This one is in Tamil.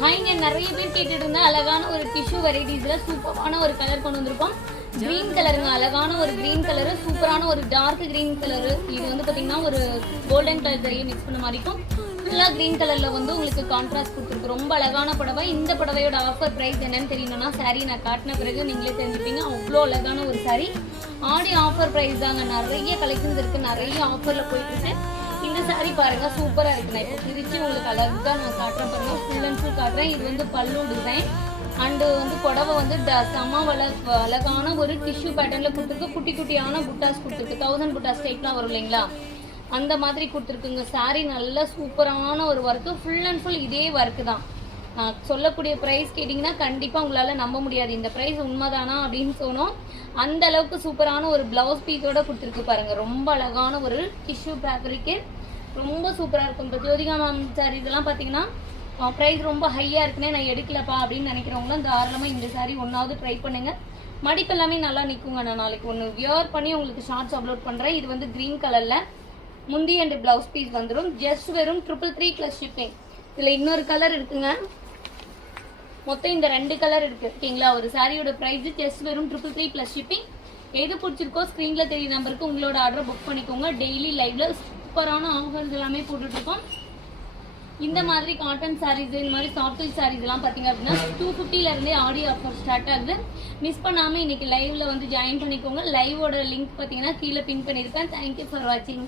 ஹைங்க நிறைய பேர் கேட்டுட்டு இருந்தா அழகான ஒரு டிஷ்யூ வெரைட்டிஸ்ல சூப்பரான ஒரு கலர் கொண்டு வந்திருக்கோம். கிரீன் கலருங்க, அழகான ஒரு கிரீன் கலரு, சூப்பரான ஒரு டார்க் கிரீன் கலரு. இது வந்து பாத்தீங்கன்னா ஒரு கோல்டன் கலர் ஜரியை மிக்ஸ் பண்ண மாதிரி இருக்கும். ஃபுல்லா கிரீன் கலர்ல வந்து உங்களுக்கு கான்ட்ராஸ்ட் கொடுத்துருக்கு. ரொம்ப அழகான புடவை. இந்த புடவையோட ஆஃபர் பிரைஸ் என்னன்னு தெரியணும்னா சாரி நான் காட்டின பிறகு நீங்களே தெரிஞ்சுப்பீங்க. அவ்வளோ அழகான ஒரு சாரி. ஆடி ஆஃபர் பிரைஸ் தாங்க. நிறைய கலெக்ஷன்ஸ் இருக்கு, நிறைய ஆஃபர்ல போயிட்டு இருக்கு. இந்த சாரி பாருங்க சூப்பரா இருக்கு. நான் இப்போ பிரிச்சு உங்களுக்கு அழகா நான் காட்டுறேன் பாருங்க. ஃபுல் அண்ட் ஃபுல் காட்டுறேன். இது வந்து பல்லு டிசைன் அண்டு வந்து புடவை வந்து செம்ம அழகான ஒரு டிஷ்யூ பேட்டர்ன்ல கொடுத்துருக்கு. குட்டி குட்டியான புட்டாஸ் கொடுத்துருக்கு. 1000 புட்டாஸ் டைப்லாம் வரும் இல்லைங்களா, அந்த மாதிரி கொடுத்துருக்குங்க. சாரி நல்ல சூப்பரான ஒரு ஒர்க்கு. ஃபுல் அண்ட் ஃபுல் இதே ஒர்க்கு தான். சொல்லக்கூடிய ப்ரைஸ் கேட்டிங்கன்னா கண்டிப்பாக உங்களால் நம்ப முடியாது. இந்த ப்ரைஸ் உண்மைதானா அப்படின்னு தோணும். அந்த அளவுக்கு சூப்பரான ஒரு பிளவுஸ் பீஸோட கொடுத்துருக்கு பாருங்க. ரொம்ப அழகான ஒரு டிஷ்யூ ஃபேப்ரிக்கு, ரொம்ப சூப்பராக இருக்கும். இப்போ ஜோதிகா மேம் சாரி இதெல்லாம் பார்த்தீங்கன்னா ப்ரைஸ் ரொம்ப ஹையாக இருக்குன்னே நான் எடுக்கலப்பா அப்படின்னு நினைக்கிறவங்களும் தாராளமாக இந்த சாரி ஒன்றாவது ட்ரை பண்ணுங்க. மடிப்பு எல்லாமே நல்லா நிற்குங்க. நான் நாளைக்கு ஒன்று வியர் பண்ணி உங்களுக்கு ஷார்ட்ஸ் அப்லோட் பண்ணுறேன். இது வந்து க்ரீன் கலரில் முந்தி அண்ட் பிளவுஸ் பீஸ் வந்துடும். ஜஸ்ட் வெறும் 333 + ஷிப்பிங். இதில் இன்னொரு கலர் இருக்குங்க. மொத்தம் இந்த 2 கலர் இருக்கு ஓகேங்களா. ஒரு சாரியோட ப்ரைஸ் ஜஸ்ட் வெறும் 333 + ஷிப்பிங். எது பிடிச்சிருக்கோ ஸ்க்ரீன்ல தெரிய நம்பருக்கு உங்களோட ஆர்டர் புக் பண்ணிக்கோங்க. டெய்லி லைவ்ல சூப்பரான ஆஃபர்ஸ் எல்லாமே போட்டுட்டு இருக்கோம். இந்த மாதிரி காட்டன் சாரீஸ், இந்த மாதிரி சாஃப்ட் சில்க் சாரீஸ் எல்லாம் பாத்தீங்க அப்படின்னா 250ல இருந்தே ஆடி ஆஃபர் ஸ்டார்ட் ஆகுது. மிஸ் பண்ணாம இன்னைக்கு லைவ்ல வந்து ஜாயின் பண்ணிக்கோங்க. லைவோட லிங்க் பாத்தீங்கன்னா கீழே பின் பண்ணிருக்கேன். தேங்க்யூ ஃபார் வாட்சிங்.